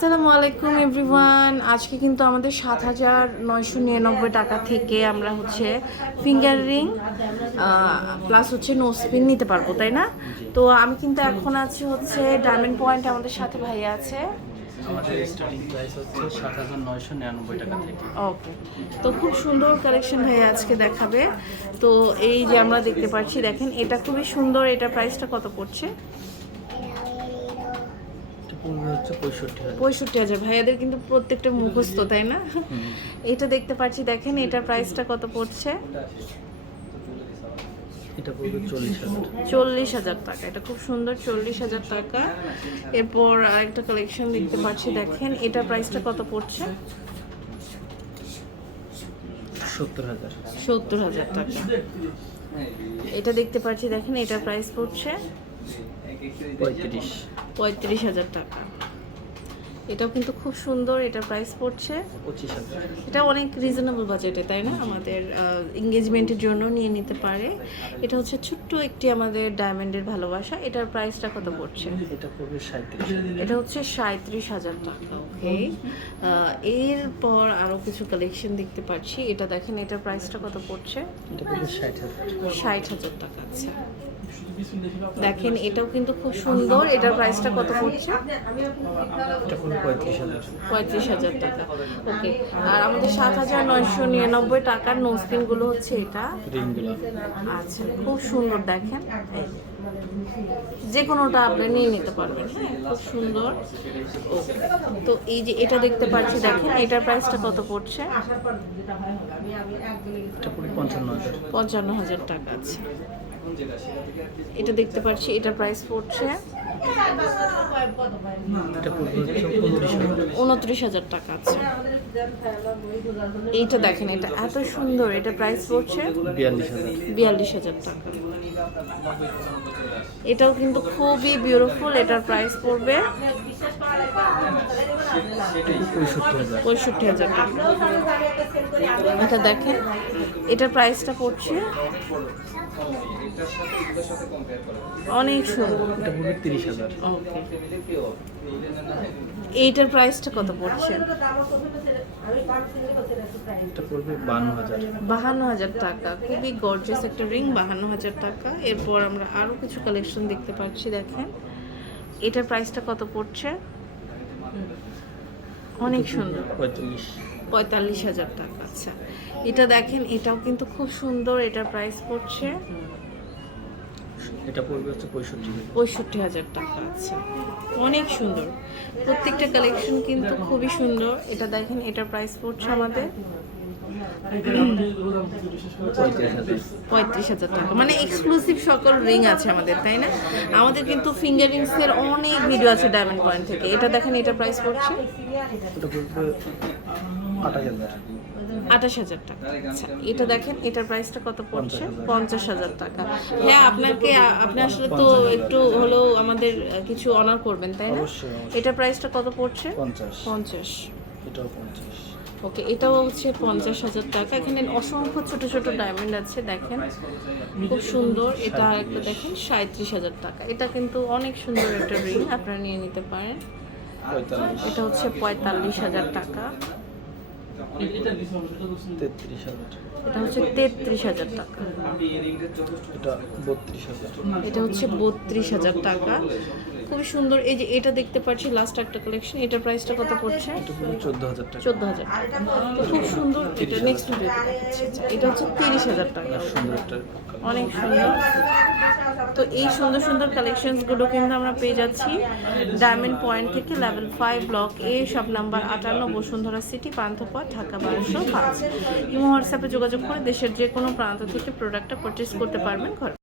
আসসালামু আলাইকুম এভরিওয়ান আজকে কিন্তু আমাদের সাত হাজার নয়শো নিরানব্বই টাকা থেকে আমরা হচ্ছে ফিঙ্গার রিং প্লাস হচ্ছে নোসপিন নিতে পারব তাই না? তো আমি কিন্তু এখন আছি হচ্ছে ডায়মন্ড পয়েন্ট আমাদের সাথে ভাইয়া আছে। ওকে তো খুব সুন্দর কালেকশন ভাইয়া আজকে দেখাবে। তো এই যে আমরা দেখতে পাচ্ছি দেখেন এটা খুবই সুন্দর এটা প্রাইসটা কত পড়ছে? পড়বে হচ্ছে পঁয়ষট্টি পঁয়ষট্টি হাজার। ভাইয়াদের কিন্তু প্রত্যেকটা মুখস্থ তাই না? এটা দেখতে পাচ্ছি দেখেন এটার প্রাইসটা কত পড়ছে? এটা পড়বে চল্লিশ হাজার। টাকা। এটা খুব সুন্দর চল্লিশ হাজার টাকা। এরপর আরেকটা কালেকশন দেখতে পাচ্ছি দেখেন এটা প্রাইসটা কত পড়ছে? সত্তর হাজার। সত্তর হাজার টাকা। এটা দেখতে পাচ্ছি দেখেন এটা প্রাইস পড়ছে। পঁয়ত্রিশ। পঁয়ত্রিশ হাজার টাকা। এটাও কিন্তু খুব সুন্দর এটা প্রাইস পড়ছে। পঁচিশ হাজার। এটা অনেক রিজনেবল বাজেটে তাই না? আমাদের এঙ্গেজমেন্টের জন্য নিয়ে নিতে পারে। এটা হচ্ছে ছোট্ট একটি আমাদের ডায়মন্ডের ভালোবাসা। এটার প্রাইসটা কত পড়ছে? এটা পড়বে সাঁত্রিশ এটা হচ্ছে সাঁত্রিশ হাজার টাকা ওকে এরপর আরও কিছু কালেকশন দেখতে পাচ্ছি। এটা দেখেন এটার প্রাইসটা কত পড়ছে? এটা পড়বে ষাট হাজার। ষাট হাজার টাকা আচ্ছা। দেখেন এটাও কিন্তু খুব সুন্দর। এটার প্রাইসটা কত পড়ছে? পঁয়ত্রিশ হাজার টাকা। ওকে আর আমাদের সাত হাজার নয়শো নিরানব্বই টাকার নোসপিনগুলো হচ্ছে এটা। আচ্ছা খুব সুন্দর দেখেন। যে। যে কোনোটা আপনি নিয়ে নিতে পারবেন। হ্যাঁ খুব সুন্দর। তো এই যে এটা দেখতে পাচ্ছি দেখেন এটার প্রাইসটা কত পড়ছে? পঞ্চান্ন হাজার। পঞ্চান্ন হাজার টাকা আছে এটা দেখতে পাচ্ছি এটা প্রাইস পড়ছে। এটা উনত্রিশ হাজার টাকা আছে। এইটা দেখেন এটা এত সুন্দর এটা প্রাইস পড়ছে বিয়াল্লিশ হাজার টাকা। এটাও কিন্তু খুবই বিউটিফুল এটার প্রাইস পড়বে পঁয়ষট্টি হাজার এটা দেখেন এটার প্রাইসটা পড়ছে অনেক সুন্দর। ওকে এইটার প্রাইসটা কত পড়ছে? এটা পড়বে বাহান্ন হাজার। টাকা। খুবই গর্জিয়াস একটা রিং বাহান্ন হাজার টাকা। এরপর আমরা আরও কিছু কালেকশন দেখতে পাচ্ছি দেখেন। এটার প্রাইসটা কত পড়ছে? অনেক সুন্দর। পঁয়তাল্লিশ। পঁয়তাল্লিশ হাজার টাকা আচ্ছা। এটা দেখেন এটাও কিন্তু খুব সুন্দর এটার প্রাইস পড়ছে। এটা পড়বে হচ্ছে পঁয়ষট্টি হাজার। পঁয়ষট্টি হাজার টাকা আচ্ছা। অনেক সুন্দর। প্রত্যেকটা কালেকশন কিন্তু খুবই সুন্দর। এটা দেখেন এটার প্রাইস পড়ছে আমাদের পঁয়ত্রিশ হাজার টাকা। মানে এক্সক্লুসিভ সকল রিং আছে আমাদের তাই না? আমাদের কিন্তু ফিঙ্গারিংস এর অনেক ভিডিও আছে ডায়মন্ড পয়েন্ট থেকে। এটা দেখেন এটা প্রাইস পড়ছে। এটা আঠাশ হাজার টাকা। আচ্ছা এটা দেখেন এটার প্রাইসটা কত পড়ছে? পঞ্চাশ হাজার টাকা। হ্যাঁ আপনাকে আপনি আসলে তো একটু হলেও আমাদের কিছু অনার করবেন তাই না? অবশ্যই। প্রাইসটা কত পড়ছে? পঞ্চাশ। পঞ্চাশ। এটাও পঞ্চাশ। ওকে এটাও হচ্ছে পঞ্চাশ হাজার টাকা। এখানে অসংখ্য ছোট ছোট ডায়মন্ড আছে দেখেন। খুব সুন্দর। এটা একটা দেখেন সাঁত্রিশ হাজার টাকা। এটা কিন্তু অনেক সুন্দর একটা রিং আপনারা নিয়ে নিতে পারেন। এটা হচ্ছে পঁয়তাল্লিশ হাজার টাকা। তেত্রিশ হাজার এটা হচ্ছে তেত্রিশ হাজার টাকা। এটা বত্রিশ হাজার এটা হচ্ছে বত্রিশ হাজার টাকা। খুবই সুন্দর। এই যে এটা দেখতে পাচ্ছি লাস্ট একটা কালেকশন এটার প্রাইসটা কত পড়ছে? এটা চোদ্দ হাজার টাকা। চোদ্দ হাজার। খুব সুন্দর এটা নেক্সট এটা হচ্ছে তিরিশ হাজার টাকা। সুন্দর অনেক সুন্দর। তো এই সুন্দর সুন্দর কালেকশনসগুলো কিন্তু আমরা পেয়ে যাচ্ছি ডায়মন্ড পয়েন্ট থেকে লেভেল ফাইভ ব্লক এ সব নাম্বার আটান্ন বসুন্ধরা সিটি পান্থপথ ঢাকা বারোশো পাঁচ। ইমো হোয়াটসঅ্যাপে যোগাযোগ করে দেশের যে কোনো প্রান্ত থেকে প্রোডাক্টটা পারচেস করতে পারবেন ঘরে।